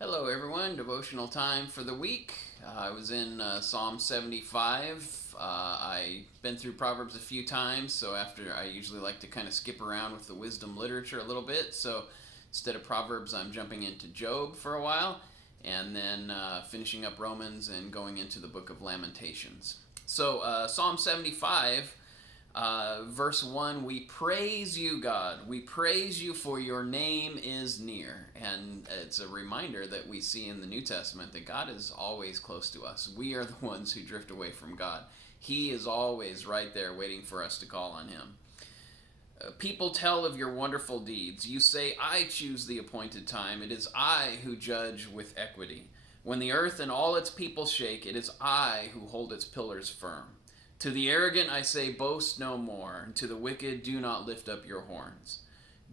Hello, everyone. Devotional time for the week. I was in Psalm 75. I've been through Proverbs a few times, so I usually like to kind of skip around with the wisdom literature a little bit. So instead of Proverbs, I'm jumping into Job for a while, and then finishing up Romans and going into the book of Lamentations. So Psalm 75. Verse 1, we praise you, God. We praise you for your name is near. And it's a reminder that we see in the New Testament that God is always close to us. We are the ones who drift away from God. He is always right there waiting for us to call on him. People tell of your wonderful deeds. You say, I choose the appointed time. It is I who judge with equity. When the earth and all its people shake, it is I who hold its pillars firm. To the arrogant I say, boast no more, and to the wicked, do not lift up your horns.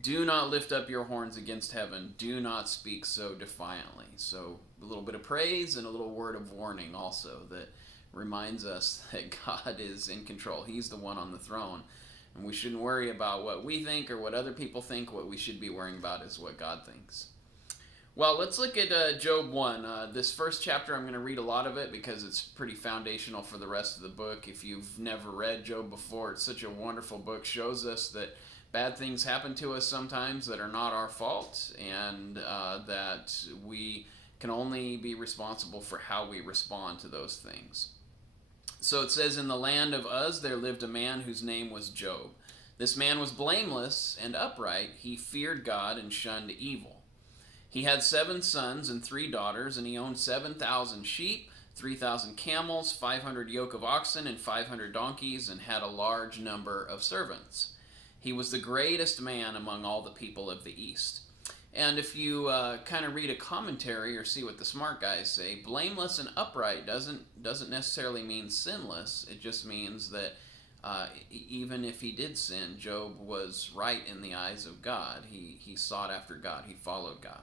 Do not lift up your horns against heaven. Do not speak so defiantly. So a little bit of praise and a little word of warning also that reminds us that God is in control. He's the one on the throne. And we shouldn't worry about what we think or what other people think. What we should be worrying about is what God thinks. Well, let's look at Job 1. This first chapter, I'm going to read a lot of it because it's pretty foundational for the rest of the book. If you've never read Job before, it's such a wonderful book. Shows us that bad things happen to us sometimes that are not our fault, and that we can only be responsible for how we respond to those things. So it says, in the land of Uz there lived a man whose name was Job. This man was blameless and upright. He feared God and shunned evil. He had 7 sons and 3 daughters, and he owned 7,000 sheep, 3,000 camels, 500 yoke of oxen, and 500 donkeys, and had a large number of servants. He was the greatest man among all the people of the East. And if you kind of read a commentary or see what the smart guys say, blameless and upright doesn't necessarily mean sinless. It just means that even if he did sin, Job was right in the eyes of God. He sought after God. He followed God.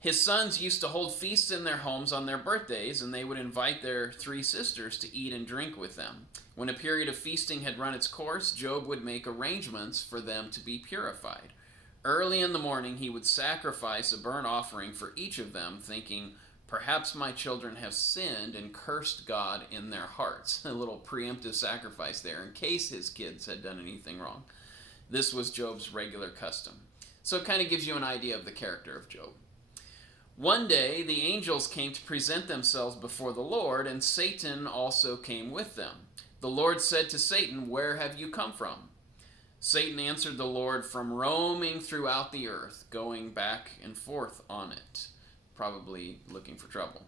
His sons used to hold feasts in their homes on their birthdays, and they would invite their 3 sisters to eat and drink with them. When a period of feasting had run its course, Job would make arrangements for them to be purified. Early in the morning, he would sacrifice a burnt offering for each of them, thinking, perhaps my children have sinned and cursed God in their hearts. A little preemptive sacrifice there in case his kids had done anything wrong. This was Job's regular custom. So it kind of gives you an idea of the character of Job. One day, the angels came to present themselves before the Lord, and Satan also came with them. The Lord said to Satan, where have you come from? Satan answered the Lord, from roaming throughout the earth, going back and forth on it, probably looking for trouble.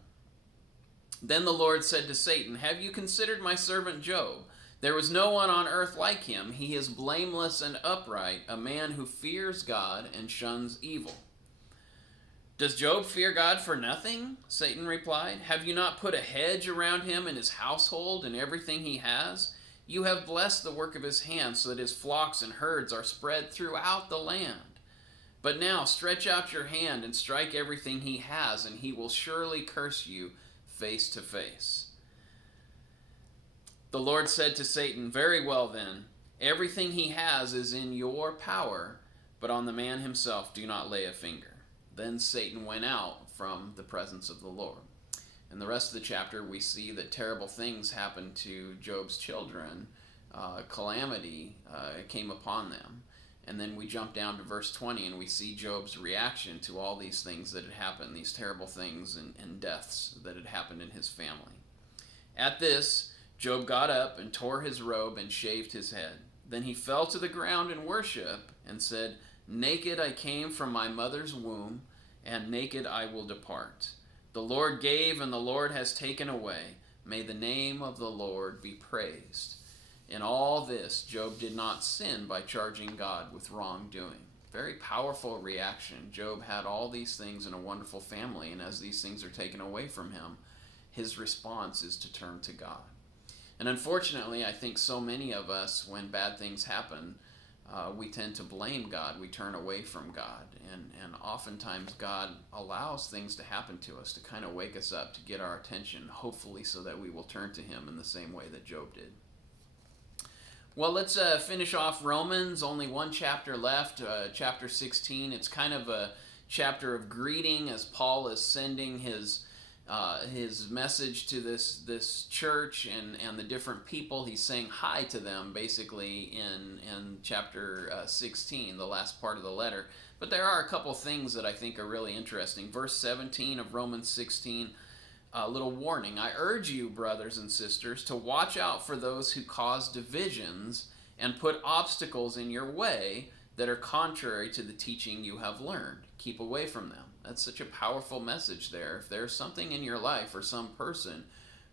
Then the Lord said to Satan, have you considered my servant Job? There was no one on earth like him. He is blameless and upright, a man who fears God and shuns evil. Does Job fear God for nothing? Satan replied. Have you not put a hedge around him and his household and everything he has? You have blessed the work of his hands so that his flocks and herds are spread throughout the land. But now stretch out your hand and strike everything he has, and he will surely curse you face to face. The Lord said to Satan, very well then, everything he has is in your power, but on the man himself do not lay a finger. Then Satan went out from the presence of the Lord. In the rest of the chapter, we see that terrible things happened to Job's children. Calamity came upon them. And then we jump down to verse 20, and we see Job's reaction to all these things that had happened, these terrible things and deaths that had happened in his family. At this, Job got up and tore his robe and shaved his head. Then he fell to the ground in worship and said, naked I came from my mother's womb, and naked I will depart. The Lord gave, and the Lord has taken away. May the name of the Lord be praised. In all this, Job did not sin by charging God with wrongdoing. Very powerful reaction. Job had all these things in a wonderful family, and as these things are taken away from him, his response is to turn to God. And unfortunately, I think so many of us, when bad things happen, we tend to blame God. We turn away from God. And oftentimes God allows things to happen to us to kind of wake us up, to get our attention, hopefully so that we will turn to him in the same way that Job did. Well, let's finish off Romans. Only one chapter left, chapter 16. It's kind of a chapter of greeting as Paul is sending his message to this church and the different people. He's saying hi to them basically in chapter 16, the last part of the letter. But there are a couple things that I think are really interesting. Verse 17 of Romans 16, a little warning. I urge you, brothers and sisters, to watch out for those who cause divisions and put obstacles in your way that are contrary to the teaching you have learned. Keep away from them. That's such a powerful message there. If there's something in your life or some person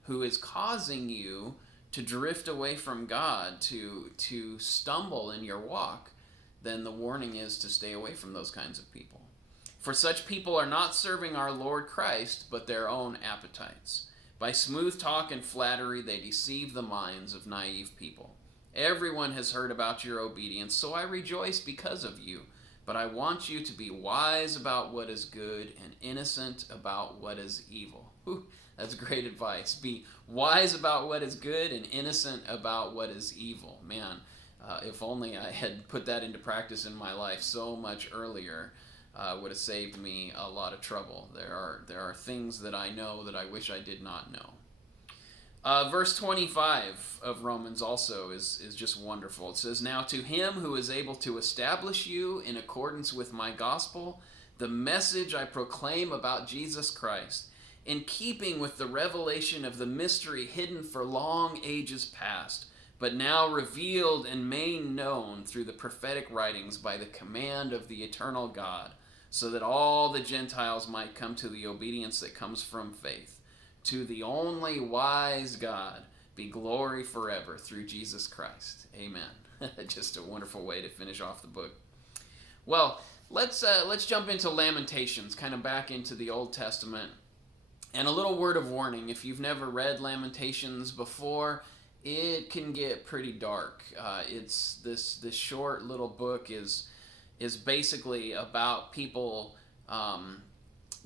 who is causing you to drift away from God, to stumble in your walk, then the warning is to stay away from those kinds of people. For such people are not serving our Lord Christ, but their own appetites. By smooth talk and flattery, they deceive the minds of naive people. Everyone has heard about your obedience, so I rejoice because of you. But I want you to be wise about what is good and innocent about what is evil. Whew, that's great advice. Be wise about what is good and innocent about what is evil. Man, if only I had put that into practice in my life so much earlier, would have saved me a lot of trouble. There are things that I know that I wish I did not know. Verse 25 of Romans also is just wonderful. It says, now to him who is able to establish you in accordance with my gospel, the message I proclaim about Jesus Christ, in keeping with the revelation of the mystery hidden for long ages past, but now revealed and made known through the prophetic writings by the command of the eternal God, so that all the Gentiles might come to the obedience that comes from faith. To the only wise God be glory forever through Jesus Christ. Amen. Just a wonderful way to finish off the book. Well, let's jump into Lamentations, kind of back into the Old Testament. And a little word of warning, if you've never read Lamentations before, it can get pretty dark. It's this short little book is basically about people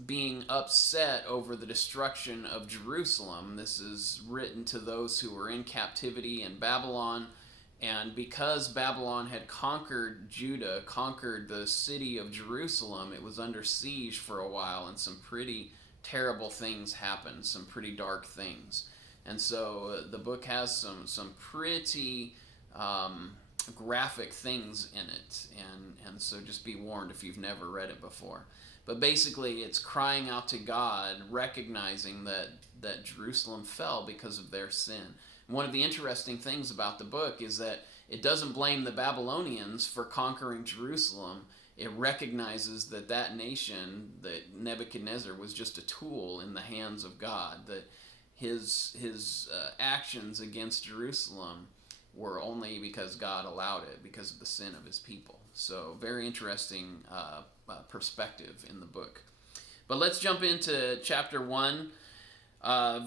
being upset over the destruction of Jerusalem. This is written to those who were in captivity in Babylon, and because Babylon had conquered Judah, conquered the city of Jerusalem, it was under siege for a while, and some pretty terrible things happened, some pretty dark things. And so the book has some pretty graphic things in it, and so just be warned if you've never read it before. But basically it's crying out to God, recognizing that Jerusalem fell because of their sin. And one of the interesting things about the book is that it doesn't blame the Babylonians for conquering Jerusalem. It recognizes that nation, that Nebuchadnezzar, was just a tool in the hands of God, that his actions against Jerusalem were only because God allowed it, because of the sin of his people. So very interesting perspective in the book. But let's jump into chapter 1,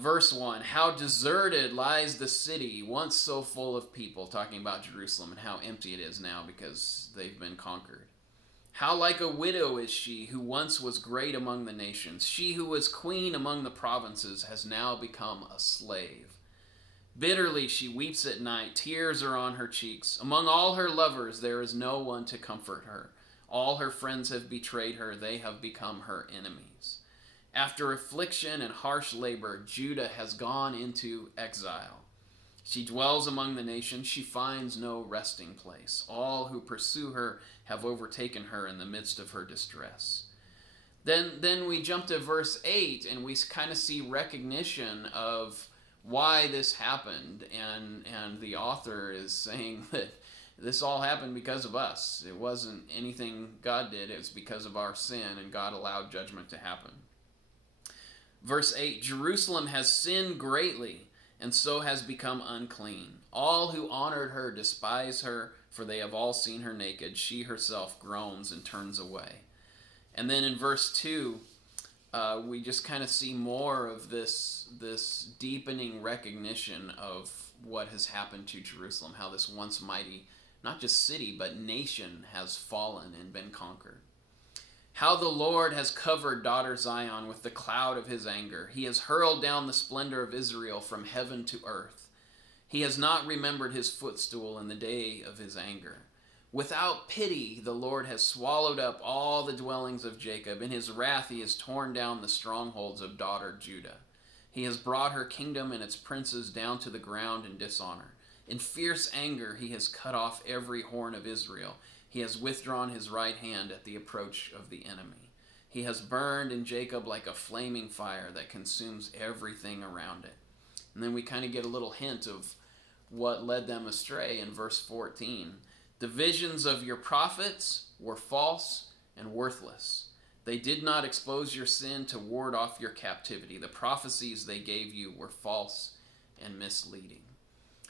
verse 1. How deserted lies the city, once so full of people, talking about Jerusalem and how empty it is now because they've been conquered. How like a widow is she who once was great among the nations. She who was queen among the provinces has now become a slave. Bitterly she weeps at night. Tears are on her cheeks. Among all her lovers there is no one to comfort her. All her friends have betrayed her. They have become her enemies. After affliction and harsh labor, Judah has gone into exile. She dwells among the nations. She finds no resting place. All who pursue her have overtaken her in the midst of her distress. Then we jump to verse 8, and we kind of see recognition of why this happened. And the author is saying that this all happened because of us. It wasn't anything God did. It was because of our sin, and God allowed judgment to happen. Verse 8, Jerusalem has sinned greatly, and so has become unclean. All who honored her despise her, for they have all seen her naked. She herself groans and turns away. And then in verse 2, we just kind of see more of this deepening recognition of what has happened to Jerusalem, how this once mighty, not just city, but nation has fallen and been conquered. How the Lord has covered daughter Zion with the cloud of his anger. He has hurled down the splendor of Israel from heaven to earth. He has not remembered his footstool in the day of his anger. Without pity, the Lord has swallowed up all the dwellings of Jacob. In his wrath, he has torn down the strongholds of daughter Judah. He has brought her kingdom and its princes down to the ground in dishonor. In fierce anger, he has cut off every horn of Israel. He has withdrawn his right hand at the approach of the enemy. He has burned in Jacob like a flaming fire that consumes everything around it. And then we kind of get a little hint of what led them astray in verse 14. The visions of your prophets were false and worthless. They did not expose your sin to ward off your captivity. The prophecies they gave you were false and misleading.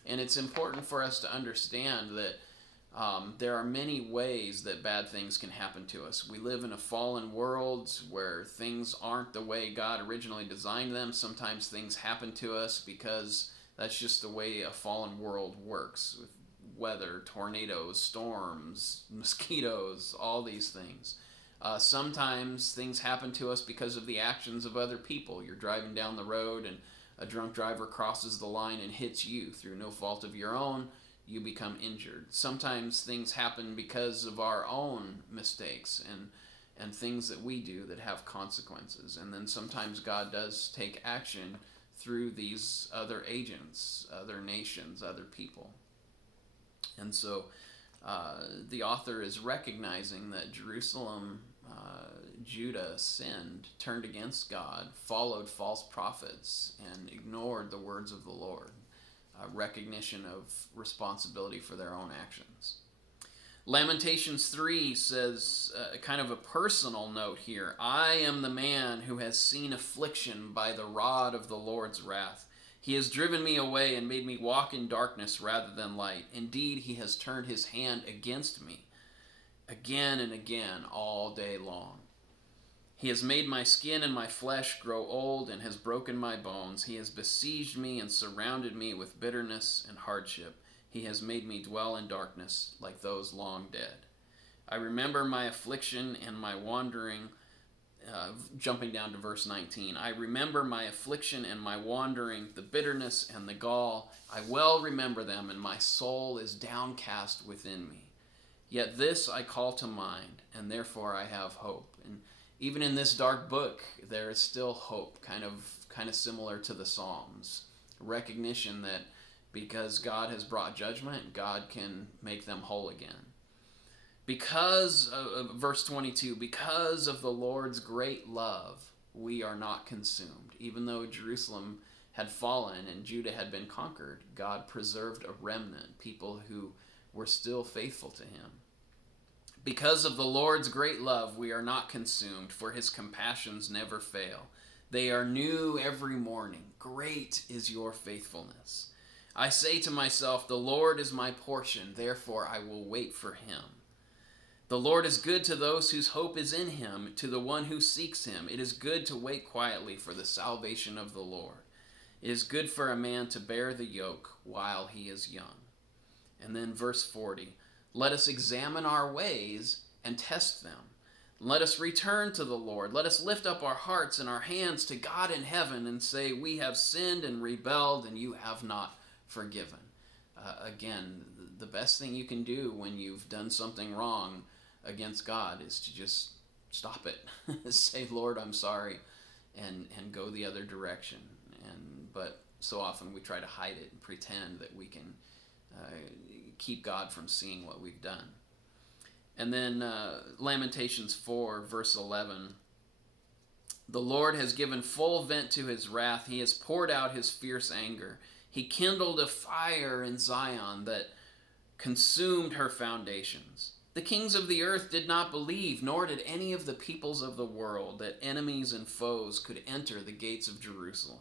And it's important for us to understand that there are many ways that bad things can happen to us. We live in a fallen world where things aren't the way God originally designed them. Sometimes things happen to us because that's just the way a fallen world works, with weather, tornadoes, storms, mosquitoes, all these things. Sometimes things happen to us because of the actions of other people. You're driving down the road and a drunk driver crosses the line and hits you through no fault of your own. You become injured. Sometimes things happen because of our own mistakes and things that we do that have consequences. And then sometimes God does take action through these other agents, other nations, other people. And so the author is recognizing that Jerusalem, Judah sinned, turned against God, followed false prophets, and ignored the words of the Lord. Recognition of responsibility for their own actions. Lamentations 3 says, kind of a personal note here, I am the man who has seen affliction by the rod of the Lord's wrath. He has driven me away and made me walk in darkness rather than light. Indeed, he has turned his hand against me again and again all day long. He has made my skin and my flesh grow old and has broken my bones. He has besieged me and surrounded me with bitterness and hardship. He has made me dwell in darkness like those long dead. I remember my affliction and my wandering. Jumping down to verse 19. I remember my affliction and my wandering, the bitterness and the gall. I well remember them, and my soul is downcast within me. Yet this I call to mind, and therefore I have hope. And even in this dark book, there is still hope, kind of similar to the Psalms. Recognition that because God has brought judgment, God can make them whole again. Because of verse 22, because of the Lord's great love, we are not consumed. Even though Jerusalem had fallen and Judah had been conquered, God preserved a remnant, people who were still faithful to him. Because of the Lord's great love, we are not consumed, for his compassions never fail. They are new every morning. Great is your faithfulness. I say to myself, the Lord is my portion, therefore I will wait for him. The Lord is good to those whose hope is in him, to the one who seeks him. It is good to wait quietly for the salvation of the Lord. It is good for a man to bear the yoke while he is young. And then verse 40, let us examine our ways and test them. Let us return to the Lord. Let us lift up our hearts and our hands to God in heaven and say, we have sinned and rebelled and you have not forgiven. Again, the best thing you can do when you've done something wrong against God is to just stop it. Say, Lord, I'm sorry, and go the other direction. But so often we try to hide it and pretend that we can keep God from seeing what we've done. And then Lamentations 4, verse 11. The Lord has given full vent to his wrath. He has poured out his fierce anger. He kindled a fire in Zion that consumed her foundations. The kings of the earth did not believe, nor did any of the peoples of the world, that enemies and foes could enter the gates of Jerusalem.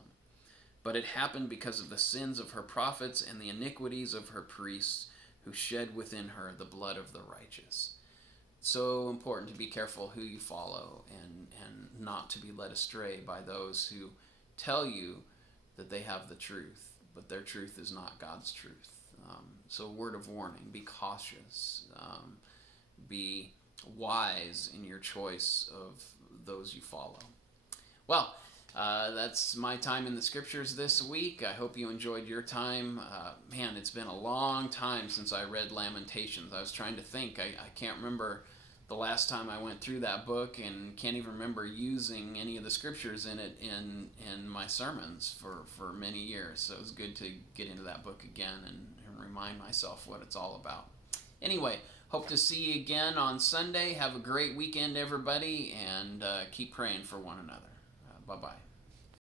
But it happened because of the sins of her prophets and the iniquities of her priests, who shed within her the blood of the righteous. So important to be careful who you follow and not to be led astray by those who tell you that they have the truth, but their truth is not God's truth. So word of warning, be cautious, be wise in your choice of those you follow. Well, That's my time in the scriptures this week. I hope you enjoyed your time. Man, it's been a long time since I read Lamentations. I was trying to think. I can't remember the last time I went through that book, and can't even remember using any of the scriptures in it in my sermons for many years. So it was good to get into that book again and remind myself what it's all about. Anyway, hope to see you again on Sunday. Have a great weekend, everybody, and keep praying for one another. Bye-bye.